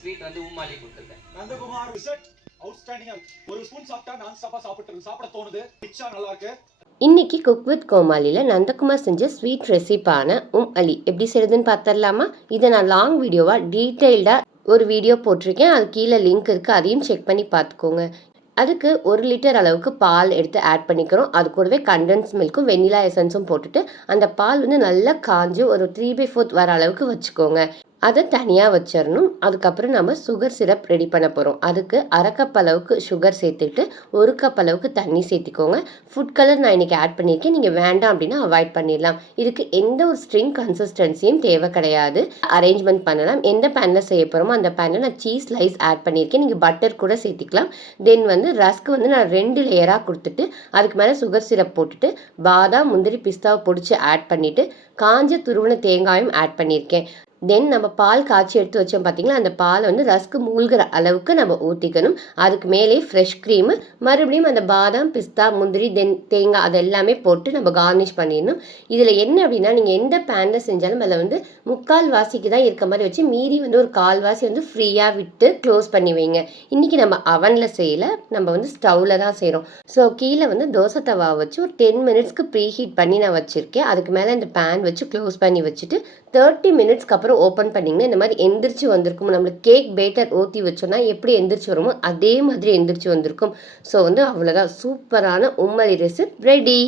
Sweet வந்து உம்மாலி கொடுத்துருக்கேன். Nandakumar result அவுட்ஸ்டாண்டிங்கா ஒரு ஸ்பூன் சாப்பிட்டா நான் சாப்பிட தோணுது. ரிச்சா நல்லா இருக்கு. இன்னைக்கு குக் வித் கோமாளியில் நந்தகுமார் செஞ்ச ஸ்வீட் ரெசிப்பான அலி எப்படி செய்யுதுன்னு பார்த்துடலாமா? இதை நான் லாங் வீடியோவாக டீட்டெயில்டாக ஒரு வீடியோ போட்டிருக்கேன். அது கீழே லிங்க் இருக்குது, அதையும் செக் பண்ணி பார்த்துக்கோங்க. அதுக்கு 1 லிட்டர் அளவுக்கு பால் எடுத்து ஆட் பண்ணிக்கிறோம். அது கூடவே கண்டென்ஸ் மில்க்கும் வெண்ணிலா எசன்ஸும் போட்டுட்டு அந்த பால் வந்து நல்லா காஞ்சு ஒரு 3/4 வர அளவுக்கு வச்சுக்கோங்க. அதை தனியாக வச்சிடணும். அதுக்கப்புறம் நம்ம சுகர் சிரப் ரெடி பண்ண போகிறோம். அதுக்கு 1/2 கப் அளவுக்கு சுகர் சேர்த்துட்டு 1 கப் அளவுக்கு தண்ணி சேர்த்திக்கோங்க. ஃபுட் கலர் நான் இன்றைக்கி ஆட் பண்ணியிருக்கேன். நீங்கள் வேண்டாம் அப்படின்னா அவாய்ட் பண்ணிடலாம். இதுக்கு எந்த ஒரு ஸ்ட்ரிங் கன்சிஸ்டன்சியும் தேவை கிடையாது. அரேஞ்ச்மெண்ட் பண்ணலாம். எந்த பேனில் செய்ய போகிறோமோ அந்த பேனில் நான் சீஸ் ஸ்லைஸ் ஆட் பண்ணியிருக்கேன். நீங்கள் பட்டர் கூட சேர்த்திக்கலாம். தென் வந்து ரஸ்க் வந்து நான் 2 லேயராக கொடுத்துட்டு அதுக்கு மேலே சுகர் சிரப் போட்டுட்டு பாதாம் முந்திரி பிஸ்தாவை பொடிச்சு ஆட் பண்ணிவிட்டு காஞ்ச துருவன தேங்காயும் ஆட் பண்ணியிருக்கேன். தென் நம்ம பால் காய்ச்சி எடுத்து வச்சோம் பார்த்தீங்களா, அந்த பாலை வந்து ரஸ்க்கு மூழ்கிற அளவுக்கு நம்ம ஊற்றிக்கணும். அதுக்கு மேலே ஃப்ரெஷ் க்ரீமு, மறுபடியும் அந்த பாதாம் பிஸ்தா முந்திரி தென் தேங்காய் அது எல்லாமே போட்டு நம்ம கார்னிஷ் பண்ணிடணும். இதில் என்ன அப்படின்னா, நீங்கள் எந்த பேனில் செஞ்சாலும் அதில் வந்து 3/4 வாசிக்கு தான் இருக்க மாதிரி வச்சு மீதி வந்து ஒரு 1/4 வாசி வந்து ஃப்ரீயாக விட்டு க்ளோஸ் பண்ணி வைங்க. இன்றைக்கி நம்ம அவனில் செய்யலை, நம்ம வந்து ஸ்டவ்வில் தான் செய்கிறோம். ஸோ கீழே வந்து தோசை தவா வச்சு ஒரு 10 மினிட்ஸ்க்கு ப்ரீ ஹீட் பண்ணி நான் வச்சுருக்கேன். அதுக்கு மேலே இந்த பேன் வச்சு க்ளோஸ் பண்ணி வச்சுட்டு 30 மினிட்ஸ்க்கு அப்புறம் ஓப்பன் பண்ணிங்கன்னா இந்த மாதிரி எந்திரிச்சு வந்திருக்கும். நம்மளுக்கு கேக் பேட்டர் ஊற்றி வச்சோன்னா எப்படி எந்திரிச்சு வருமோ அதே மாதிரி எந்திரிச்சு வந்திருக்கும். ஸோ வந்து அவ்வளோதான், சூப்பரான உம்மலி ரெசிபி ரெடி.